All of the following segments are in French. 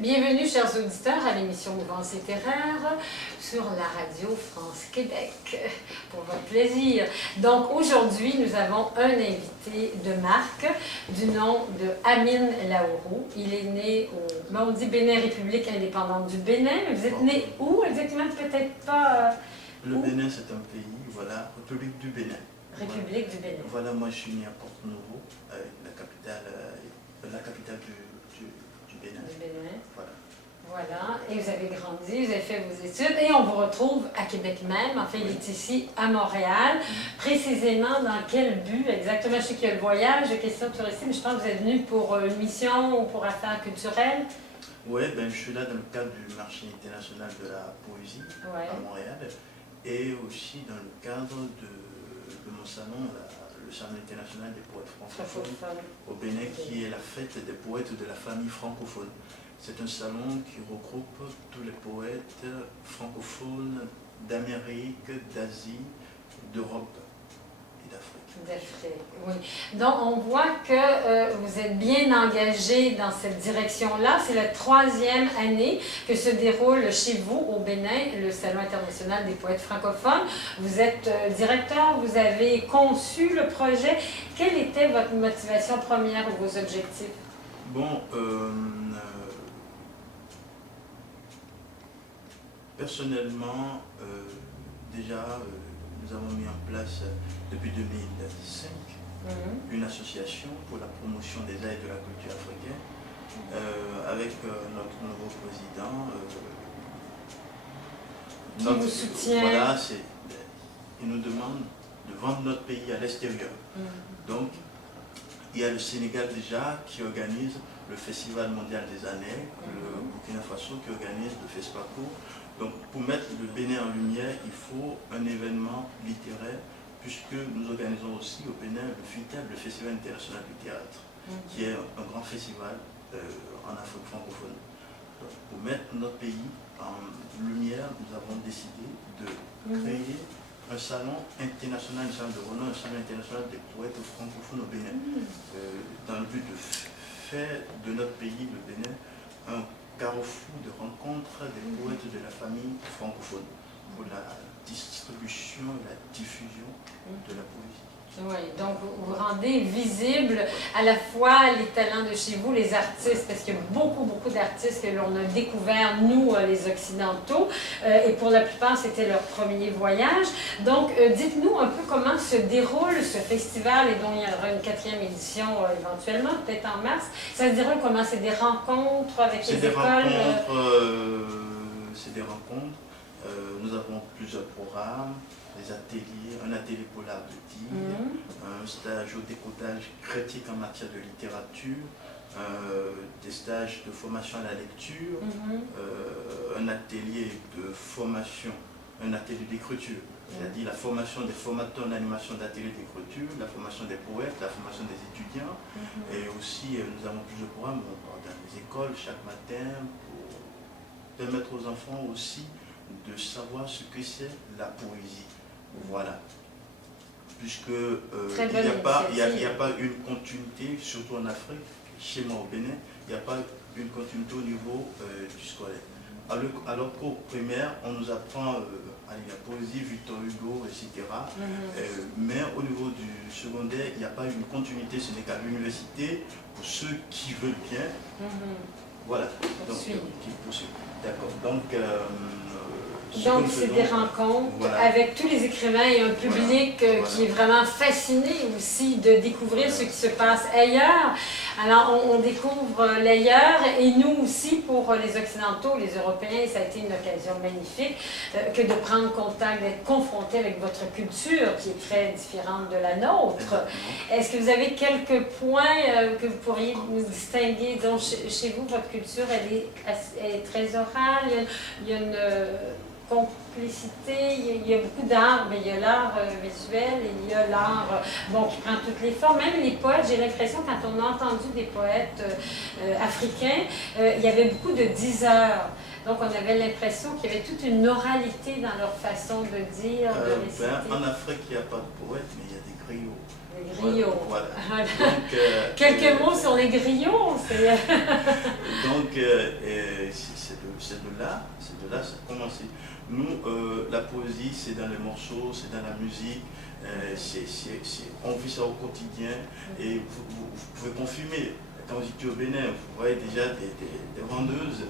Bienvenue, chers auditeurs, à l'émission Mouvance littéraire sur la radio France-Québec, pour votre plaisir. Donc, aujourd'hui, nous avons un invité de marque du nom de Amine Laourou. Il est né au, on dit Bénin, République indépendante du Bénin. Mais vous êtes né où exactement? Peut-être pas... Le Bénin, c'est un pays, voilà, République du Bénin. République voilà. du Bénin. Voilà, moi je suis né à Porto-Novo, la capitale du Bénin. Du Bénin. Voilà. Voilà, et vous avez grandi, vous avez fait vos études, et on vous retrouve à Québec même. Enfin, il est ici à Montréal. Précisément, dans quel but exactement? Je sais qu'il y a le voyage, les questions touristiques, mais je pense que vous êtes venu pour une mission ou pour affaires culturelles. Oui, ben, je suis là dans le cadre du marché international de la poésie à Montréal, et aussi dans le cadre de mon salon, le salon international des poètes francophones au Bénin, qui est la fête des poètes de la famille francophone. C'est un salon qui regroupe tous les poètes francophones d'Amérique, d'Asie, d'Europe et d'Afrique. D'Afrique, oui. Donc, on voit que vous êtes bien engagé dans cette direction-là. C'est la 3e année que se déroule chez vous, au Bénin, le Salon international des poètes francophones. Vous êtes directeur, vous avez conçu le projet. Quelle était votre motivation première ou vos objectifs? Bon, personnellement, déjà, nous avons mis en place depuis 2005 une association pour la promotion des arts et de la culture africaine avec notre nouveau président. Qui vous soutient? Voilà, il nous demande de vendre notre pays à l'extérieur. Donc, il y a le Sénégal déjà qui organise le Festival mondial des années, le Burkina Faso qui organise le FESPACO. Donc, pour mettre le Bénin en lumière, il faut un événement littéraire, puisque nous organisons aussi au Bénin le FITEB, le Festival international du théâtre, qui est un grand festival en Afrique francophone. Donc, pour mettre notre pays en lumière, nous avons décidé de créer un salon international, un salon de renom, un salon international des poètes francophones au Bénin, dans le but de faire de notre pays, le Bénin, un carrefour de rencontres des poètes de la famille francophone pour la distribution et la diffusion de la poésie. Oui, donc vous rendez visible à la fois les talents de chez vous, les artistes, parce qu'il y a beaucoup d'artistes que l'on a découvert, nous, les Occidentaux, et pour la plupart, c'était leur premier voyage. Donc, dites-nous un peu comment se déroule ce festival, et dont il y aura une 4e édition éventuellement, peut-être en mars. Ça se déroule comment? C'est des rencontres avec les écoles? C'est des rencontres. Nous avons plusieurs programmes. Des ateliers, un atelier pour l'art de dire, un stage au décodage critique en matière de littérature, des stages de formation à la lecture, un atelier de formation, un atelier d'écriture, c'est-à-dire la formation des formateurs en animation d'ateliers d'écriture, la formation des poètes, la formation des étudiants, et aussi nous avons plusieurs programmes dans les écoles chaque matin pour permettre aux enfants aussi de savoir ce que c'est la poésie. Voilà. Puisque il n'y a pas une continuité, surtout en Afrique, chez moi au Bénin, il n'y a pas une continuité au niveau du scolaire. Alors qu'au primaire, on nous apprend la poésie, Victor Hugo, etc. Mais au niveau du secondaire, il n'y a pas une continuité, ce n'est qu'à l'université, pour ceux qui veulent bien. Voilà. Donc, qui poursuivent. D'accord. Donc, c'est des rencontres avec tous les écrivains et un public qui est vraiment fasciné aussi de découvrir ce qui se passe ailleurs. Alors, on découvre l'ailleurs et nous aussi, pour les Occidentaux, les Européens, ça a été une occasion magnifique que de prendre contact, d'être confronté avec votre culture qui est très différente de la nôtre. Est-ce que vous avez quelques points que vous pourriez nous distinguer? Disons, chez vous, votre culture, elle est très orale, il y a une complicité, il y a beaucoup d'art, mais il y a l'art visuel et il y a l'art qui prend toutes les formes. Même les poètes, j'ai l'impression, quand on a entendu des poètes africains, il y avait beaucoup de diseurs. Donc on avait l'impression qu'il y avait toute une oralité dans leur façon de dire, de réciter. En Afrique, il n'y a pas de poètes, mais il y a des griots. Les griots. Voilà. Voilà. Donc, Quelques mots sur les griots. Donc, c'est de là ça a commencé. Nous, la poésie, c'est dans les morceaux, c'est dans la musique, on vit ça au quotidien et vous pouvez confirmer. Quand vous étiez au Bénin, vous voyez déjà des vendeuses,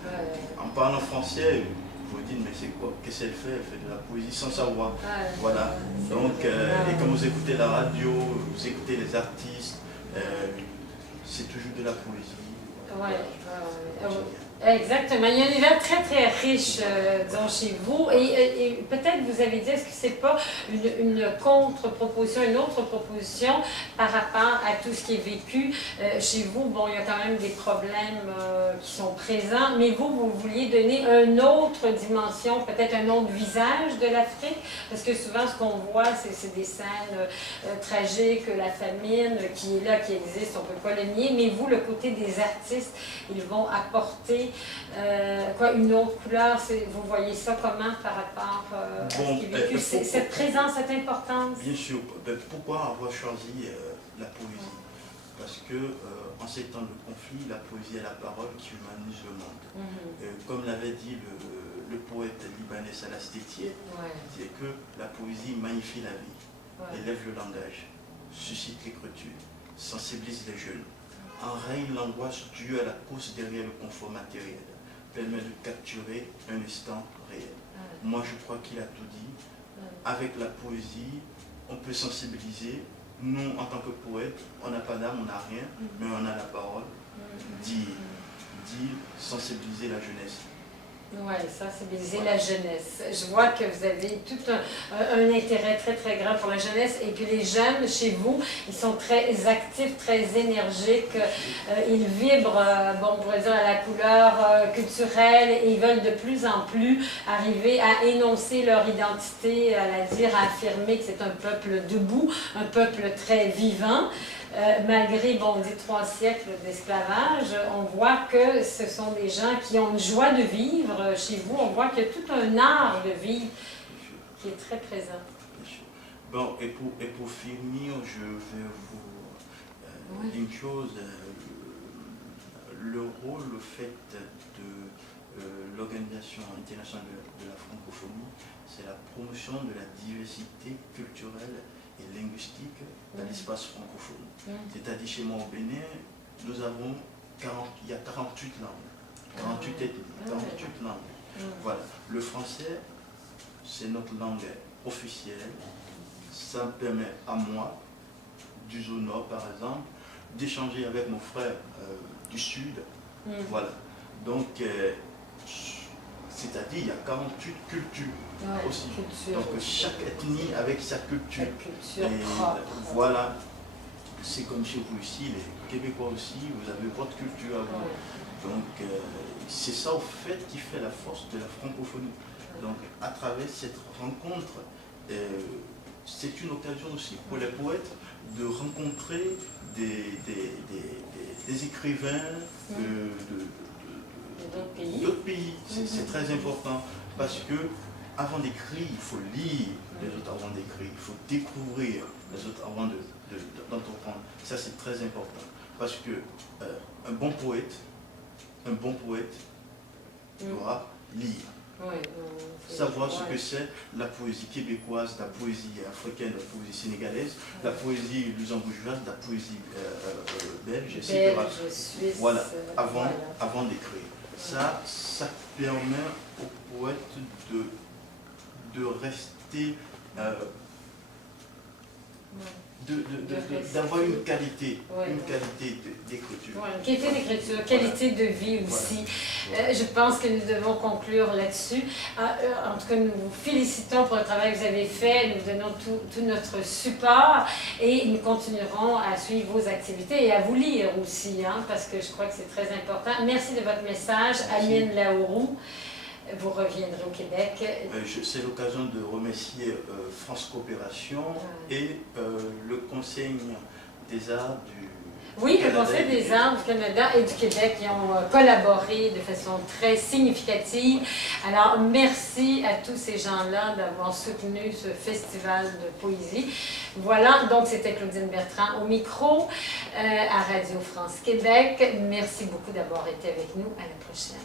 en parlant français, vous vous dites, mais c'est quoi? Qu'est-ce qu'elle fait? Elle fait de la poésie sans savoir. Voilà. Donc, et quand vous écoutez la radio, vous écoutez les artistes, c'est toujours de la poésie. Exactement. Il y a un univers très, très riche chez vous. Et peut-être vous avez dit, est-ce que c'est pas une contre-proposition, une autre proposition par rapport à tout ce qui est vécu chez vous? Bon, il y a quand même des problèmes qui sont présents, mais vous vouliez donner une autre dimension, peut-être un autre visage de l'Afrique, parce que souvent, ce qu'on voit, c'est des scènes tragiques, la famine qui est là, qui existe, on ne peut pas le nier, mais vous, le côté des artistes, ils vont apporter une autre couleur. Vous voyez ça comment par rapport à ce qui est vécu? Cette présence, cette importance? Bien sûr. Pourquoi avoir choisi la poésie? Parce que en ces temps de conflit, la poésie est la parole qui humanise le monde. Comme l'avait dit le poète libanais Salah Stétier, c'est que la poésie magnifie la vie, élève le langage, suscite l'écriture, sensibilise les jeunes, enraye l'angoisse due à la course derrière le confort matériel, permet de capturer un instant réel. Moi, je crois qu'il a tout dit. Avec la poésie, on peut sensibiliser. Nous, en tant que poète, on n'a pas d'âme, on n'a rien, mais on a la parole. Dire, sensibiliser la jeunesse. Oui, sensibiliser la jeunesse. Je vois que vous avez tout un intérêt très, très grand pour la jeunesse et que les jeunes, chez vous, ils sont très actifs, très énergiques. Ils vibrent, on pourrait dire, à la couleur culturelle et ils veulent de plus en plus arriver à énoncer leur identité, à la dire, à affirmer que c'est un peuple debout, un peuple très vivant. Malgré, on dit 3 siècles d'esclavage, on voit que ce sont des gens qui ont une joie de vivre chez vous. On voit qu'il y a tout un art de vivre qui est très présent. Bon, et pour finir, je vais vous dire une chose. Le rôle, le fait de l'Organisation internationale de la francophonie, c'est la promotion de la diversité culturelle et linguistique dans l'espace francophone. C'est-à-dire chez moi au Bénin, il y a 48 langues, 48 ethnies, 48 langues. Voilà. Le français, c'est notre langue officielle. Ça me permet à moi, du Zone Nord par exemple, d'échanger avec mon frère du Sud. Voilà. Donc, c'est-à-dire il y a 48 cultures aussi. Donc chaque ethnie avec sa culture. Voilà. C'est comme chez vous ici, les Québécois aussi, vous avez votre culture à vous. Donc c'est ça au fait qui fait la force de la francophonie. Donc à travers cette rencontre, c'est une occasion aussi pour les poètes de rencontrer des écrivains d'autres pays. C'est très important parce que avant d'écrire, il faut lire les autres avant d'écrire, il faut découvrir les autres avant d'entreprendre. Ça c'est très important parce que un bon poète doit lire. Savoir ce que c'est la poésie québécoise, la poésie africaine, la poésie sénégalaise, la poésie luxembourgeoise, la poésie belge, etc. Voilà, avant d'écrire. Ça permet aux poètes de rester, d'avoir une qualité d'écriture. Une qualité d'écriture, qualité de vie aussi. Je pense que nous devons conclure là-dessus. En tout cas, nous vous félicitons pour le travail que vous avez fait. Nous donnons tout notre support et nous continuerons à suivre vos activités et à vous lire aussi, parce que je crois que c'est très important. Merci de votre message, Amine Laourou. Vous reviendrez au Québec. C'est l'occasion de remercier France Coopération et le Conseil des arts Oui, le Conseil des arts du Canada et du Québec qui ont collaboré de façon très significative. Alors, merci à tous ces gens-là d'avoir soutenu ce festival de poésie. Voilà, donc c'était Claudine Bertrand au micro à Radio France Québec. Merci beaucoup d'avoir été avec nous. À la prochaine.